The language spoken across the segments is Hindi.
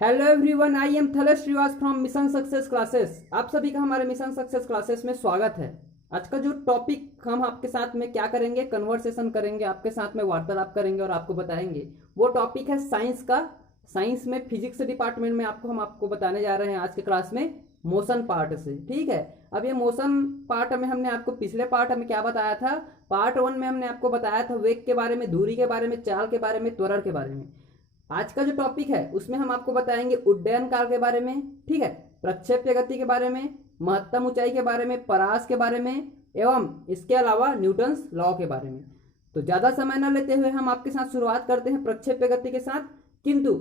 Hello everyone, I am Thalesh Shrivas from mission success classes. आप सभी का हमारे मिशन सक्सेस क्लासेस में स्वागत है। आज का जो टॉपिक हम आपके साथ में क्या करेंगे, कन्वर्सेशन करेंगे, आपके साथ में वार्तालाप करेंगे और आपको बताएंगे, वो टॉपिक है साइंस का। साइंस में फिजिक्स डिपार्टमेंट में आपको बताने जा रहे हैं आज के क्लास में मोशन पार्ट से। ठीक है, अब ये मोशन पार्ट में हमने आपको पिछले पार्ट में क्या बताया था, पार्ट 1 में हमने आपको बताया था वेग के बारे में, दूरी के बारे में, चाल के बारे में, त्वरण के बारे में। आज का जो टॉपिक है उसमें हम आपको बताएंगे उड्डयन काल के बारे में, ठीक है, प्रक्षेप्य गति के बारे में, महत्तम ऊंचाई के बारे में, परास के बारे में, एवं इसके अलावा न्यूटन्स लॉ के बारे में। तो ज्यादा समय न लेते हुए हम आपके साथ शुरुआत करते हैं प्रक्षेप्य गति के साथ। किंतु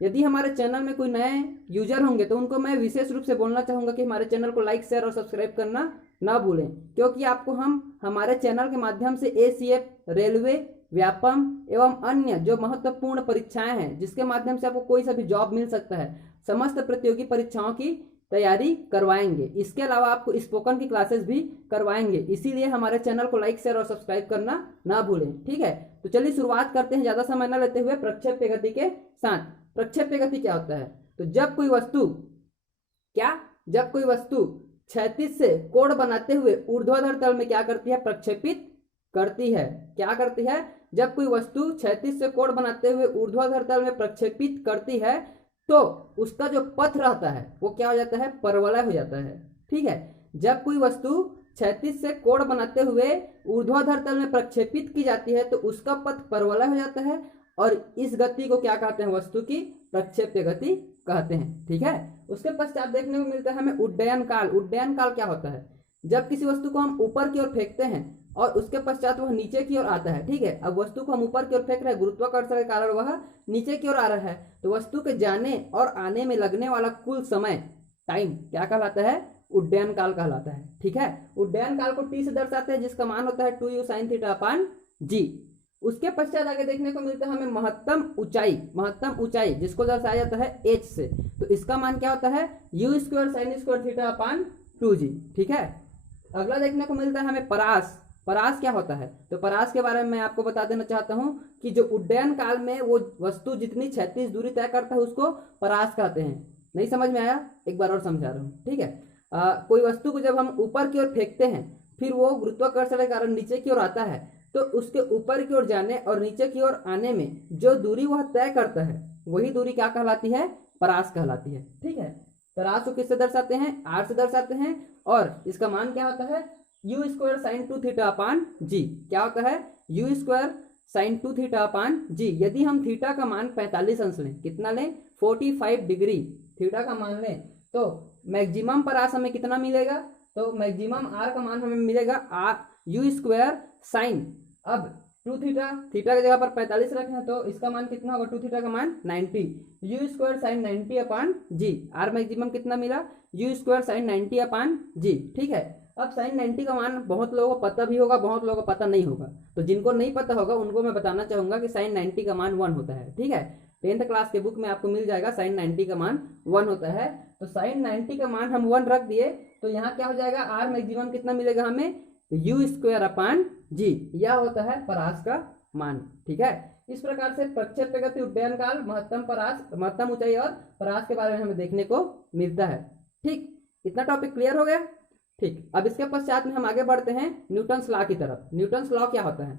यदि हमारे चैनल में कोई नए यूजर होंगे तो उनको मैं विशेष रूप से बोलना चाहूंगा कि हमारे चैनल को लाइक, शेयर और सब्सक्राइब करना ना भूलें, क्योंकि आपको हम हमारे चैनल के माध्यम से एसीएफ, रेलवे, व्यापम एवं अन्य जो महत्वपूर्ण परीक्षाएं हैं जिसके माध्यम से आपको कोई सा भी जॉब मिल सकता है, समस्त प्रतियोगी परीक्षाओं की तैयारी करवाएंगे। इसके अलावा आपको स्पोकन की क्लासेस भी करवाएंगे, इसीलिए हमारे चैनल को लाइक, शेयर और सब्सक्राइब करना ना भूलें। ठीक है, तो चलिए शुरुआत करते हैं ज्यादा समय न लेते हुए प्रक्षेप्य गति के साथ। प्रक्षेप्य गति क्या होता है? तो जब कोई वस्तु क्षैतिज से कोण बनाते हुए ऊर्ध्वाधर तल में क्या करती है, प्रक्षेपित करती है। क्या करती है? जब कोई वस्तु क्षैतिज से कोण बनाते हुए ऊर्ध्वाधर तल में प्रक्षेपित करती है तो उसका जो पथ रहता है वो क्या हो जाता है, परवलय हो जाता है। ठीक है, जब कोई वस्तु क्षैतिज से कोण बनाते हुए ऊर्ध्वाधर तल में प्रक्षेपित की जाती है तो उसका पथ परवलय हो जाता है, और इस गति को क्या कहते हैं, वस्तु की प्रक्षेप्य गति कहते हैं। ठीक है, उसके पश्चात देखने को मिलता है हमें उड्डयन काल। उड्डयन काल क्या होता है? जब किसी वस्तु को हम ऊपर की ओर फेंकते हैं और उसके पश्चात वह नीचे की ओर आता है। ठीक है, अब वस्तु को हम ऊपर की ओर फेंक रहे हैं, गुरुत्वाकर्षण के कारण वह नीचे की ओर आ रहा है, तो वस्तु के जाने और आने में लगने वाला कुल समय, टाइम, क्या कहलाता है, उड्डयन काल कहलाता है। ठीक है, उड्डयन काल को टी से दर्शाते हैं जिसका मान होता है 2u sin थीटा अपान जी। उसके पश्चात आगे देखने को मिलता है हमें महत्तम ऊंचाई। महत्तम ऊंचाई जिसको दर्शाया जाता है h से, तो इसका मान क्या होता है, u square sine square theta upon 2g। ठीक है, अगला देखने को मिलता है हमें परास। परास क्या होता है? तो परास के बारे में मैं आपको बता देना चाहता हूं कि जो उड्डयन काल में वो वस्तु जितनी क्षैतिज दूरी तय करता है उसको परास कहते हैं। नहीं समझ में आया? एक बार और समझा रहा हूँ। ठीक है, कोई वस्तु को जब हम ऊपर की ओर फेंकते हैं फिर वो गुरुत्वाकर्षण के कारण नीचे की ओर आता है, तो उसके ऊपर की ओर जाने और नीचे की ओर आने में जो दूरी वह तय करता है वही दूरी क्या कहलाती है, परास कहलाती है। ठीक है, परास को किससे दर्शाते हैं, आर से दर्शाते हैं, और इसका मान क्या होता है, u square sine 2 theta upon g. क्या होता है, u square sine 2 theta upon g. यदि हम थीटा का मान 45 अंश लें, कितना लें, 45 डिग्री थीटा का मान लें, तो मैक्सिमम परास हमें कितना मिलेगा, तो मैक्सिमम आर का मान हमें मिलेगा आर यू स्क्वायर साइन, अब 2 थीटा, थीटा की जगह पर 45 रखे हैं तो इसका मान कितना होगा, 2 थीटा का मान 90, u square sine 90 upon g. R maximum कितना मिला, u square sine 90 upon g. ठीक है, अब साइन 90 का मान बहुत लोगों को पता भी होगा, बहुत लोगों को पता नहीं होगा, तो जिनको नहीं पता होगा उनको मैं बताना चाहूंगा कि साइन 90 का मान 1 होता है। ठीक है, 10th क्लास के बुक में आपको मिल जाएगा साइन 90 का मान 1 होता है। तो साइन 90 का मान हम 1 रख दिए तो यहाँ क्या हो जाएगा, आर मैक्सिमम कितना मिलेगा हमें, यू स्क्वायर अपान जी। यह होता है परास का मान। ठीक है, इस प्रकार से प्रक्षेप्य गति, उड्डयन काल, महत्तम परास, महत्तम ऊंचाई और परास के बारे में हमें देखने को मिलता है। ठीक, इतना टॉपिक क्लियर हो गया? ठीक, अब इसके पश्चात में हम आगे बढ़ते हैं न्यूटन्स लॉ की तरफ। न्यूटन्स लॉ क्या होता है?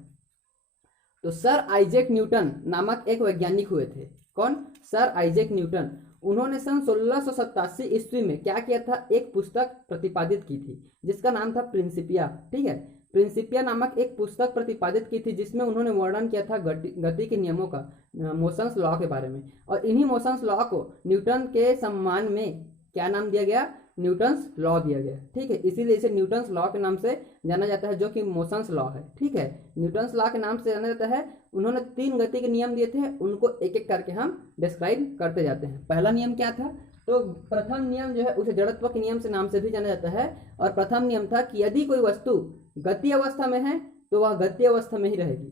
तो सर आइजैक न्यूटन नामक एक वैज्ञानिक हुए थे। कौन? Sir Isaac Newton. उन्होंने सन 1687 ईस्वी में क्या किया था, एक पुस्तक प्रतिपादित की थी जिसका नाम था प्रिंसिपिया। ठीक है, प्रिंसिपिया नामक एक पुस्तक प्रतिपादित की थी जिसमें उन्होंने वर्णन किया था गति के नियमों का, मोशंस लॉ के बारे में, और इन्हीं मोशंस लॉ को न्यूटन के सम्मान में क्या नाम दिया गया, न्यूटन्स लॉ दिया गया। ठीक है, इसीलिए इसे न्यूटन्स लॉ के नाम से जाना जाता है, जो कि मोशंस लॉ है। ठीक है, न्यूटन्स लॉ के नाम से जाना जाता है। उन्होंने 3 गति के नियम दिए थे, उनको एक एक करके हम डिस्क्राइब करते जाते हैं। पहला नियम क्या था? तो प्रथम नियम जो है उसे जड़त्व के नियम से नाम से भी जाना जाता है, और प्रथम नियम था कि यदि कोई वस्तु गति अवस्था में है तो वह गति अवस्था में ही रहेगी,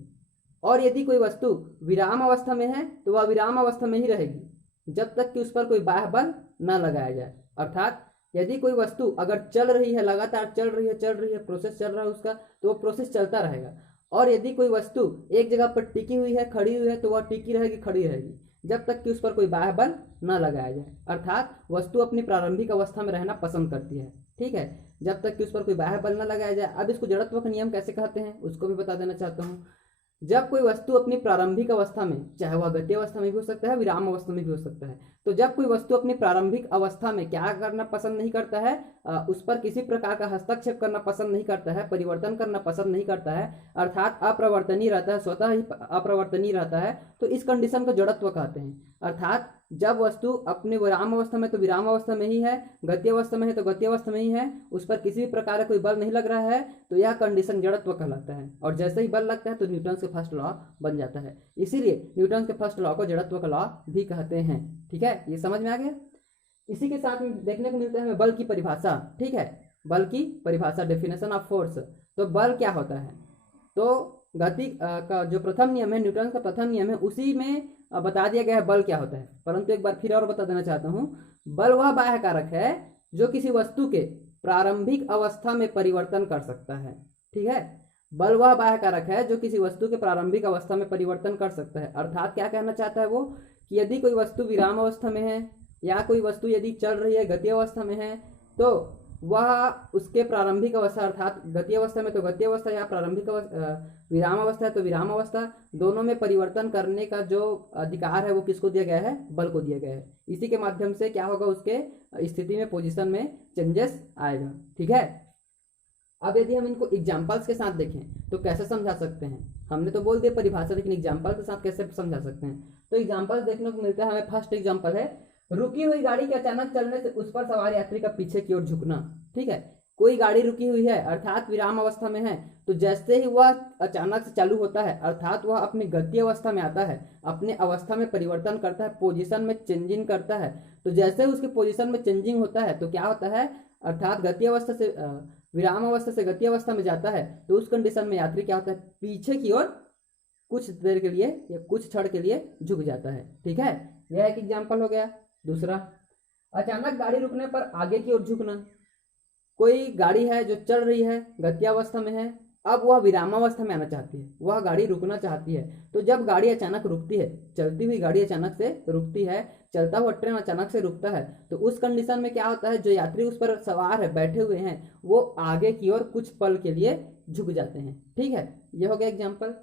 और यदि कोई वस्तु विराम अवस्था में है तो वह विराम अवस्था में ही रहेगी जब तक कि उस पर कोई बाह्य बल न लगाया जाए। अर्थात यदि कोई वस्तु अगर चल रही है, लगातार चल रही है, प्रोसेस चल रहा है उसका, तो वो प्रोसेस चलता रहेगा। और यदि कोई वस्तु एक जगह पर टिकी हुई है, खड़ी हुई है, तो वह टिकी रहेगी, खड़ी रहेगी। जब तक कि उस पर कोई बाह्य बल न लगाया जाए, अर्थात वस्तु अपनी प्रारंभिक अवस्था में रहना पसंद करती है, ठीक है, जब तक कि उस पर कोई बाह्य बल न लगाया जाए। अब इसको जड़त्व का नियम कैसे कहते हैं उसको भी बता देना चाहता हूँ। जब कोई वस्तु अपनी प्रारंभिक अवस्था में, चाहे वह गति अवस्था में भी हो सकता है, विराम अवस्था में भी हो सकता है, तो जब कोई वस्तु अपनी प्रारंभिक अवस्था में क्या करना पसंद नहीं करता है, उस पर किसी प्रकार का हस्तक्षेप करना पसंद नहीं करता है, परिवर्तन करना पसंद नहीं करता है, अर्थात अप्रवर्तनीय रहता है, स्वतः ही अप्रवर्तनीय रहता है, तो इस कंडीशन को जड़त्व कहते हैं। अर्थात जब वस्तु अपने विराम अवस्था में तो विराम अवस्था में ही है, गति अवस्था में है तो गति अवस्था में ही है, उस पर किसी भी प्रकार का कोई बल नहीं लग रहा है, तो यह कंडीशन जड़त्व कहलाता है। और जैसे ही बल लगता है तो न्यूटन के फर्स्ट लॉ बन जाता है, इसीलिए न्यूटन के फर्स्ट लॉ को जड़त्व का लॉ भी कहते हैं। ठीक है, ये समझ में आ गया। इसी के साथ में देखने को मिलता है हमें बल की परिभाषा। ठीक है, बल की परिभाषा, डेफिनेशन ऑफ फोर्स। तो बल क्या होता है, तो गति का जो प्रथम नियम है, न्यूटन का प्रथम नियम है, उसी में बता दिया गया है बल क्या होता है। परंतु एक बार फिर और बता देना चाहता हूँ, बल वह बाह्य कारक है जो किसी वस्तु के प्रारंभिक अवस्था में परिवर्तन कर सकता है। ठीक है, बल वह बाह्य कारक है जो किसी वस्तु के प्रारंभिक अवस्था में परिवर्तन कर सकता है। अर्थात क्या कहना चाहता है वो, कि यदि कोई वस्तु विराम अवस्था में है या कोई वस्तु यदि चल रही है गति अवस्था में है, तो वह उसके प्रारंभिक अवस्था, अर्थात गति अवस्था में तो गति अवस्था या प्रारंभिक विराम अवस्था है तो विराम अवस्था, दोनों में परिवर्तन करने का जो अधिकार है वो किसको दिया गया है, बल को दिया गया है। इसी के माध्यम से क्या होगा, उसके स्थिति में, पोजीशन में चेंजेस आएगा। ठीक है, अब यदि हम इनको एग्जाम्पल्स के साथ देखें तो कैसे समझा सकते हैं। हमने तो बोल दिया परिभाषा, लेकिन एग्जाम्पल के साथ कैसे समझा सकते हैं। तो एग्जाम्पल देखने को मिलता है हमें। फर्स्ट एग्जाम्पल है, रुकी हुई गाड़ी के अचानक चलने से उस पर सवार यात्री का पीछे की ओर झुकना। ठीक है, कोई गाड़ी रुकी हुई है अर्थात विराम अवस्था में है, तो जैसे ही वह अचानक से चालू होता है अर्थात वह अपनी गति अवस्था में आता है, अपने अवस्था में परिवर्तन करता है, पोजीशन में चेंजिंग करता है। तो जैसे ही उसके पोजीशन में चेंजिंग होता है तो क्या होता है, अर्थात गति अवस्था से विराम अवस्था से गति अवस्था में जाता है, तो उस कंडीशन में यात्री क्या होता है, पीछे की ओर कुछ देर के लिए या कुछ क्षण के लिए झुक जाता है। ठीक है, यह एक एग्जाम्पल हो गया। दूसरा, अचानक गाड़ी रुकने पर आगे की ओर झुकना। कोई गाड़ी है जो चल रही है, गति अवस्था में है, अब वह विरामावस्था में आना चाहती है, वह गाड़ी रुकना चाहती है। तो जब गाड़ी अचानक रुकती है, चलती हुई गाड़ी अचानक से रुकती है, चलता हुआ ट्रेन अचानक से रुकता है, तो उस कंडीशन में क्या होता है, जो यात्री उस पर सवार है, बैठे हुए हैं, वो आगे की ओर कुछ पल के लिए झुक जाते हैं। ठीक है, यह हो गया एग्जाम्पल।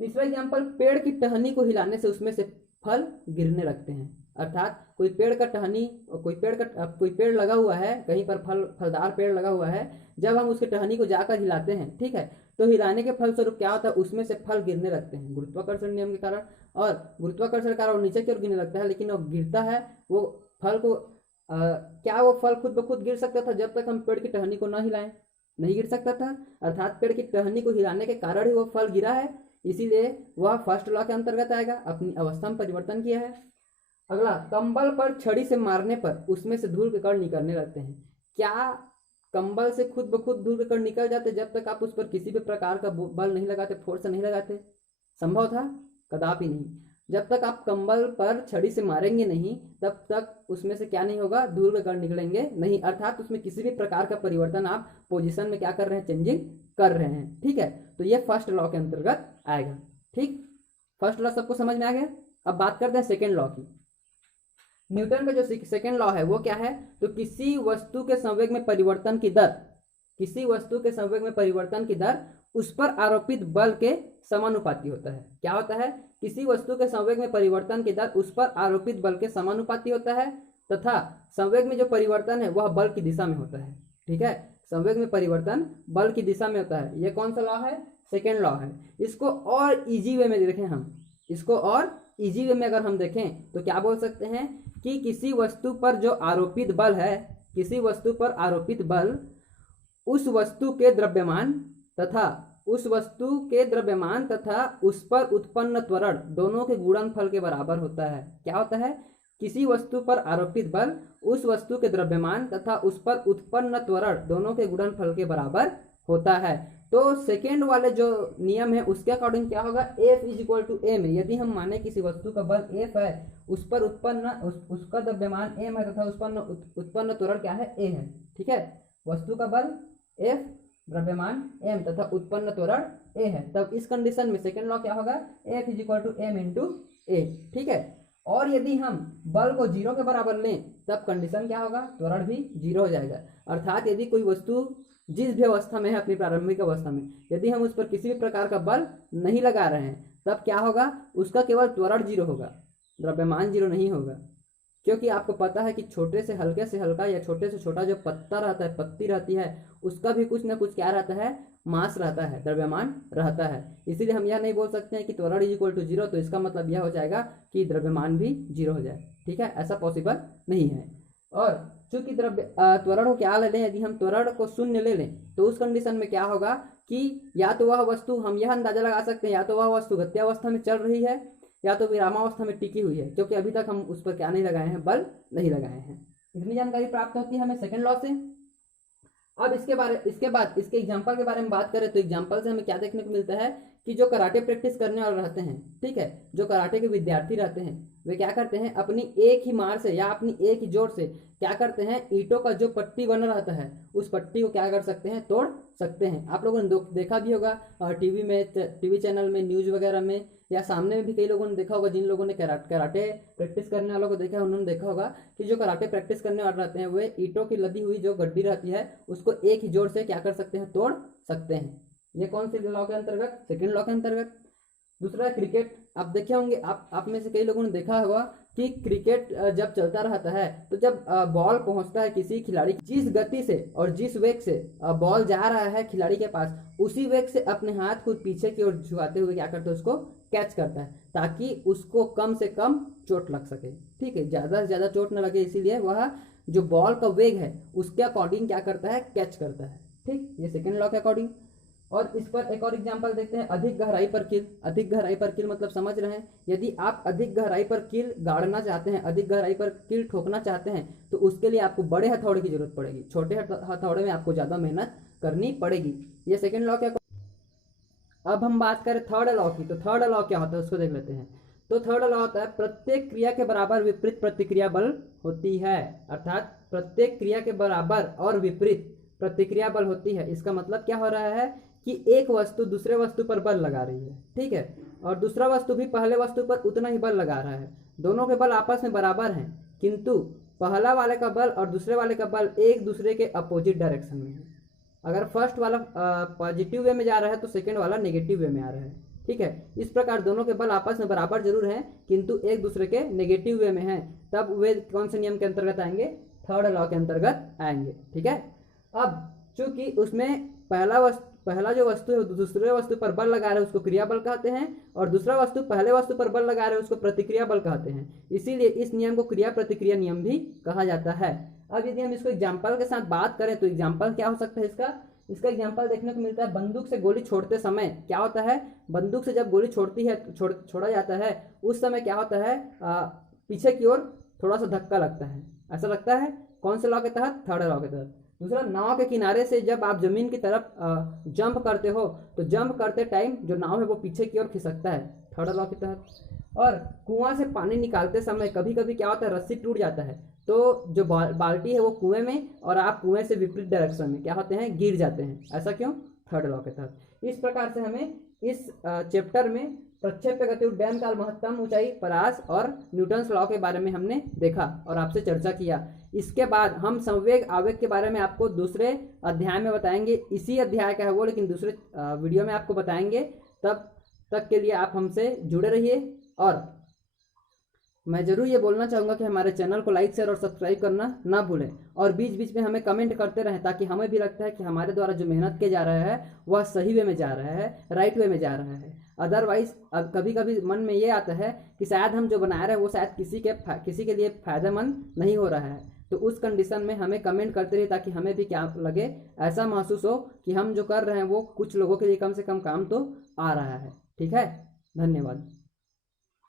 तीसरा एग्जाम्पल, पेड़ की टहनी को हिलाने से उसमें से फल गिरने लगते हैं। अर्थात कोई पेड़ का टहनी, कोई पेड़ लगा हुआ है, कहीं पर फलदार पेड़ लगा हुआ है, जब हम उसके टहनी को जाकर हिलाते हैं, ठीक है, तो हिलाने के फलस्वरूप क्या होता है, उसमें से फल गिरने लगते हैं गुरुत्वाकर्षण नियम के कारण। और गुरुत्वाकर्षण के कारण वो नीचे की ओर गिरने लगता है, लेकिन वो गिरता है, वो फल को क्या वो फल खुद ब खुद गिर सकता था जब तक हम पेड़ की टहनी को न हिलाएं? नहीं गिर सकता था। अर्थात पेड़ की टहनी को हिलाने के कारण ही वो फल गिरा है, इसीलिए वह फर्स्ट लॉ के अंतर्गत आएगा, अपनी अवस्था में परिवर्तन किया है। अगला, कंबल पर छड़ी से मारने पर उसमें से धूल के कण निकलने लगते हैं। क्या कंबल से खुद ब खुद धूल के कण निकल जाते जब तक आप उस पर किसी भी प्रकार का बल नहीं लगाते, फोर्स नहीं लगाते? संभव था? कदापि नहीं। जब तक आप कंबल पर छड़ी से मारेंगे नहीं, तब तक उसमें से क्या नहीं होगा, धूल के कण निकलेंगे नहीं। अर्थात उसमें किसी भी प्रकार का परिवर्तन आप पोजीशन में क्या कर रहे हैं, चेंजिंग कर रहे हैं। ठीक है, तो ये फर्स्ट लॉ के अंतर्गत आएगा। ठीक, फर्स्ट लॉ सबको समझ में आ गया। अब बात करते हैं सेकेंड लॉ की। न्यूटन का जो सेकेंड लॉ है वो क्या है, तो किसी वस्तु के संवेग में परिवर्तन की दर, किसी वस्तु के संवेग में परिवर्तन की दर उस पर आरोपित बल के समानुपाती होता है। क्या होता है, किसी वस्तु के संवेग में परिवर्तन की दर उस पर आरोपित बल के समानुपाती होता है, तथा संवेग में जो परिवर्तन है वह बल की दिशा में होता है। ठीक है, संवेग में परिवर्तन बल की दिशा में होता है। यह कौन सा लॉ है, सेकेंड लॉ है। इसको और इजी वे में देखें हम, इसको और इजी वे में अगर हम देखें तो क्या बोल सकते हैं कि किसी वस्तु पर जो आरोपित बल है, किसी वस्तु पर आरोपित बल उस वस्तु के द्रव्यमान तथा उस पर उत्पन्न त्वरण दोनों के गुणनफल के बराबर होता है। क्या होता है, किसी वस्तु पर आरोपित बल उस वस्तु के द्रव्यमान तथा उस पर उत्पन्न त्वरण दोनों के गुणनफल के बराबर होता है। तो सेकेंड वाले जो नियम है उसके अकॉर्डिंग क्या होगा, F = m। यदि हम माने किसी वस्तु का बल F है, उस पर उसका द्रव्यमान m है तथा उत्पन्न त्वरण क्या है, a है। ठीक है, वस्तु का बल F, द्रव्यमान m तथा उत्पन्न त्वरण a है, तब इस कंडीशन में सेकेंड लॉ क्या होगा, F = m × a। ठीक है, और यदि हम बल को 0 के बराबर लें तब कंडीशन क्या होगा, त्वरण भी 0 हो जाएगा। अर्थात यदि कोई वस्तु जिस भी अवस्था में है अपनी प्रारंभिक अवस्था में, यदि हम उस पर किसी भी प्रकार का बल नहीं लगा रहे हैं तब क्या होगा, उसका केवल त्वरण 0 होगा, द्रव्यमान 0 नहीं होगा। क्योंकि आपको पता है कि छोटे से हल्का या छोटे से छोटा जो पत्ता रहता है, पत्ती रहती है, उसका भी कुछ ना कुछ क्या रहता है, मास रहता है, द्रव्यमान रहता है। इसीलिए हम यह नहीं बोल सकते हैं कि त्वरण इक्वल टू 0, तो इसका मतलब यह हो जाएगा कि द्रव्यमान भी 0 हो जाए। ठीक है, ऐसा पॉसिबल नहीं है। और चूंकि त्वरण को क्या ले लें, यदि हम त्वरण को 0 ले लें तो उस कंडीशन में क्या होगा कि या तो वह वस्तु, हम यह अंदाजा लगा सकते हैं, या तो वह वस्तु गत्यावस्था में चल रही है या तो विरामावस्था में टिकी हुई है, क्योंकि अभी तक हम उस पर क्या नहीं लगाए हैं, बल नहीं लगाए हैं। इतनी जानकारी प्राप्त होती है हमें सेकंड लॉ से। अब इसके बाद इसके एग्जांपल के बारे में बात करें तो एग्जांपल से हमें क्या देखने को मिलता है कि जो कराटे प्रैक्टिस करने वाले रहते हैं, ठीक है, जो कराटे के विद्यार्थी रहते हैं, वे क्या करते हैं, अपनी एक ही मार से या अपनी एक ही जोर से क्या करते हैं, ईंटों का जो पट्टी बना रहता है उस पट्टी को क्या कर सकते हैं, तोड़ सकते हैं। आप लोगों ने देखा भी होगा टीवी में, टीवी चैनल में, न्यूज वगैरह में, या सामने में भी कई लोगों ने देखा होगा, जिन लोगों ने कराटे प्रैक्टिस करने वालों को देखा है उन्होंने देखा होगा कि जो कराटे प्रैक्टिस करने वाले रहते हैं वे ईंटों की लदी हुई जो गड्डी रहती है उसको एक ही जोर से क्या कर सकते हैं, तोड़ सकते हैं। ये कौन से लॉ के अंतर्गत, सेकंड लॉ के अंतर्गत। दूसरा क्रिकेट, आप देखे होंगे, आप में से कई लोगों ने देखा होगा कि क्रिकेट जब चलता रहता है तो जब बॉल पहुंचता है किसी खिलाड़ी, जिस गति से और जिस वेग से बॉल जा रहा है खिलाड़ी के पास, उसी वेग से अपने हाथ को पीछे की ओर झुकाते हुए क्या करता है, उसको कैच करता है, ताकि उसको कम से कम चोट लग सके। ठीक है, ज़्यादा से ज़्यादा चोट न लगे, इसीलिए वह जो बॉल का वेग है उसके अकॉर्डिंग क्या करता है, कैच करता है। ठीक, ये सेकेंड लॉ के अकॉर्डिंग। और इस पर एक और एग्जांपल देखते हैं, अधिक गहराई पर कील। अधिक गहराई पर कील मतलब समझ रहे हैं, यदि आप अधिक गहराई पर कील गाड़ना चाहते हैं, अधिक गहराई पर कील ठोकना चाहते हैं तो उसके लिए आपको बड़े हथौड़े की जरूरत पड़ेगी, छोटे हथौड़े में आपको ज़्यादा मेहनत करनी पड़ेगी। ये सेकेंड लॉ क्या। अब हम बात करें थर्ड लॉ की, तो थर्ड लॉ क्या होता है उसको देख लेते हैं। तो थर्ड लॉ होता है प्रत्येक क्रिया के बराबर विपरीत प्रतिक्रिया बल होती है। अर्थात प्रत्येक क्रिया के बराबर और विपरीत प्रतिक्रिया बल होती है। इसका मतलब क्या हो रहा है कि एक वस्तु दूसरे वस्तु पर बल लगा रही है, ठीक है, और दूसरा वस्तु भी पहले वस्तु पर उतना ही बल लगा रहा है। दोनों के बल आपस में बराबर हैं, किंतु पहला वाले का बल और दूसरे वाले का बल एक दूसरे के अपोजिट डायरेक्शन में है। अगर फर्स्ट वाला पॉजिटिव वे में जा रहा है तो सेकेंड वाला नेगेटिव वे में आ रहा है। ठीक है, इस प्रकार दोनों के बल आपस में बराबर जरूर हैं किंतु एक दूसरे के नेगेटिव वे में हैं, तब वे कौन से नियम के अंतर्गत आएंगे, थर्ड लॉ के अंतर्गत आएंगे। ठीक है, अब चूंकि उसमें पहला जो वस्तु है दूसरे वस्तु पर बल लगा रहे हैं उसको क्रिया बल कहते हैं, और दूसरा वस्तु पहले वस्तु पर बल लगा रहे हैं उसको प्रतिक्रिया बल कहते हैं। इसीलिए इस नियम को क्रिया प्रतिक्रिया नियम भी कहा जाता है। अब यदि हम इसको एग्जाम्पल के साथ बात करें तो एग्जाम्पल क्या हो सकता है इसका एग्जाम्पल देखने को मिलता है, बंदूक से गोली छोड़ते समय क्या होता है, बंदूक से जब गोली छोड़ा जाता है उस समय क्या होता है, पीछे की ओर थोड़ा सा धक्का लगता है। ऐसा लगता है कौन से लॉ के तहत, थर्ड लॉ के तहत। दूसरा, नाव के किनारे से जब आप जमीन की तरफ जंप करते हो तो जंप करते टाइम जो नाव है वो पीछे की ओर खिसकता है, थर्ड लॉ के तहत। और कुआं से पानी निकालते समय कभी कभी क्या होता है, रस्सी टूट जाता है तो जो बाल्टी है वो कुएं में और आप कुएं से विपरीत डायरेक्शन में क्या होते हैं, गिर जाते हैं। ऐसा क्यों, थर्ड लॉ के तहत। इस प्रकार से हमें इस चैप्टर में प्रक्षेप्य गति उड्डयन काल, महत्तम ऊंचाई, परास और न्यूटन्स लॉ के बारे में हमने देखा और आपसे चर्चा किया। इसके बाद हम संवेग आवेग के बारे में आपको दूसरे अध्याय में बताएंगे। इसी अध्याय का है वो, लेकिन दूसरे वीडियो में आपको बताएंगे। तब तक के लिए आप हमसे जुड़े रहिए। और मैं जरूर ये बोलना चाहूँगा कि हमारे चैनल को लाइक, शेयर और सब्सक्राइब करना ना भूलें, और बीच बीच में हमें कमेंट करते रहें ताकि हमें भी लगता है कि हमारे द्वारा जो मेहनत किया जा रहा है वह सही वे में जा रहा है, राइट वे में जा रहा है। अदरवाइज अब कभी कभी मन में ये आता है कि शायद हम जो बना रहे हैं वो शायद किसी के लिए फायदेमंद नहीं हो रहा है। तो उस कंडीशन में हमें कमेंट करते रहिए ताकि हमें भी क्या लगे, ऐसा महसूस हो कि हम जो कर रहे हैं वो कुछ लोगों के लिए कम से कम काम तो आ रहा है। ठीक है, धन्यवाद।